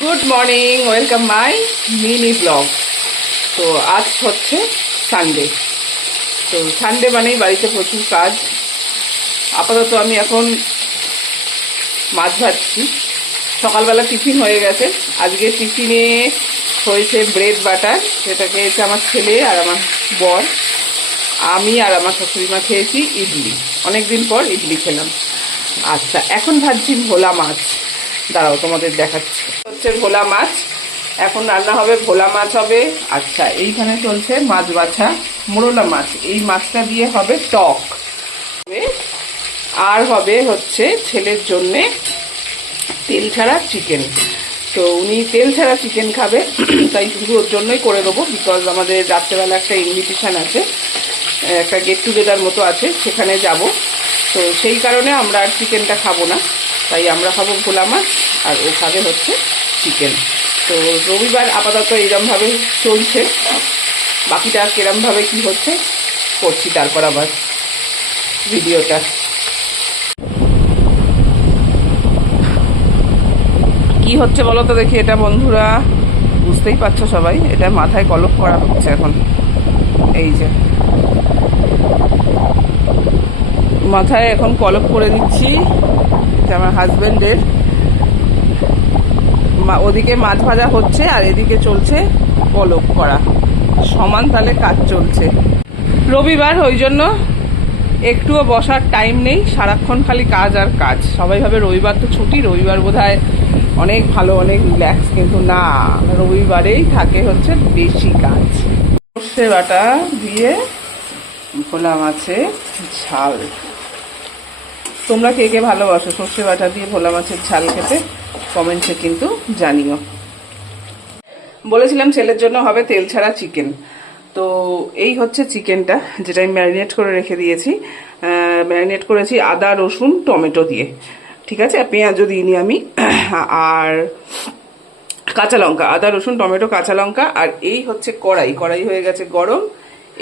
Good morning, welcome my mini blog. তো আজ হচ্ছে সানডে। তো সানডে মানেই বাড়িতে প্রচুর কাজ। আপাতত আমি এখন মাছ ভাজছি। সকালবেলা টিফিন হয়ে গেছে। আজকে টিফিনে হয়েছে ব্রেড বাটার, সেটা খেয়েছে আমার ছেলে আর আমার বর। আমি আর আমার শাশুড়িমা খেয়েছি ইডলি। অনেকদিন পর ইডলি খেলাম। আচ্ছা, এখন ভাজছি ভোলা মাছ। দাঁড়াও, তোমাদের দেখাচ্ছি। হচ্ছে ভোলা মাছ, এখন রান্না হবে। ভোলা মাছ হবে। আচ্ছা, এইখানে চলছে মাছ বাছা, মোরলা মাছ। এই মাছটা দিয়ে হবে টক। আর হবে হচ্ছে ছেলের জন্যে তেল ছাড়া চিকেন। তো উনি তেল ছাড়া চিকেন খাবে, তাই শুধু ওর জন্যই করে দেবো। বিকজ আমাদের রাত্রেবেলা একটা ইনভিটেশন আছে, একটা গেট টুগেদার মতো আছে, সেখানে যাব। তো সেই কারণে আমরা আর চিকেনটা খাবো না, তাই আমরা খাবো ভোলা মাছ আর ও খাবে হচ্ছে চিকেন। তো রবিবার আপাতত এরমভাবে চলছে। বাকিটা কিরমভাবে কি হচ্ছে করছি, তারপর আবার ভিডিওটা। কি হচ্ছে বলো তো দেখি এটা বন্ধুরা, বুঝতেই পারছো সবাই। এটা মাথায় কলপ করা হচ্ছে এখন। এই যে মাথায় এখন কলপ করে দিচ্ছি। এটা আমার হাজবেন্ডের। ওদিকে মাছ ভাজা হচ্ছে আর এদিকে চলছে কলপ করা, সমান তালে কাজ চলছে। রবিবার, ওই জন্য একটুও বসার টাইম নেই, সারাক্ষণ খালি কাজ আর কাজ। সবাই ভাবে রবিবার তো ছুটি, রবিবার বোধহয় অনেক ভালো, অনেক রিল্যাক্স, কিন্তু না, রবিবারেই থাকে হচ্ছে বেশি কাজ। সর্ষে বাটা দিয়ে ভোলা মাছের ঝাল। তোমরা কে কে ভালোবাসো সর্ষে বাটা দিয়ে ভোলা মাছের ঝাল খেতে, কমেন্টে কিন্তু জানিও। বলেছিলাম ছেলের জন্য হবে তেল ছাড়া চিকেন। তো এই হচ্ছে চিকেনটা, যেটা আমি ম্যারিনেট করে রেখে দিয়েছি। ম্যারিনেট করেছি আদা, রসুন, টমেটো দিয়ে। ঠিক আছে, পেঁয়াজও দিইনি আমি। আর কাঁচা লঙ্কা, আদা, রসুন, টমেটো, কাঁচা লঙ্কা। আর এই হচ্ছে কড়াই। কড়াই হয়ে গেছে গরম।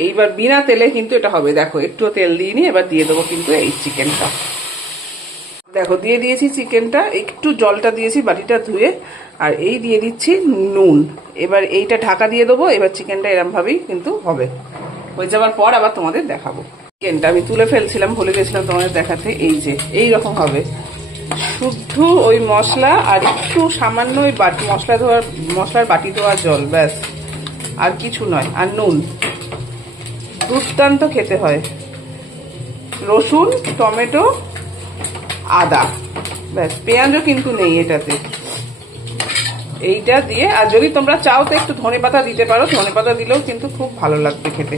এইবার বিনা তেলে কিন্তু এটা হবে। দেখো, একটুও তেল দিইনি। এবার দিয়ে দেবো কিন্তু এই চিকেনটা। দেখো, দিয়ে দিয়েছি চিকেনটা, একটু জলটা দিয়েছি বাটিটা ধুয়ে। আর এই দিয়ে দিচ্ছি নুন। এবার এইটা ঢাকা দিয়ে দেবো। এবার চিকেনটা এরমভাবেই কিন্তু হবে। হয়ে যাওয়ার পর আবার তোমাদের দেখাবো। চিকেনটা আমি তুলে ফেলছিলাম, ভুলে গেছিলাম তোমাদের দেখাতে। এই যে এই রকম হবে, শুদ্ধ ওই মশলা আর একটু সামান্য ওই বাটি মশলার বাটি ধোয়া জল, ব্যাস, আর কিছু নয়। আর নুন। দুর্দান্ত খেতে হয়। রসুন, টমেটো, আদা, ব্যাস। পেঁয়াজও কিন্তু নেই এটাতে। এইটা দিয়ে, আর যদি তোমরা চাও তো একটু ধনেপাতা দিতে পারো। ধনেপাতা দিলেও কিন্তু খুব ভালো লাগবে খেতে।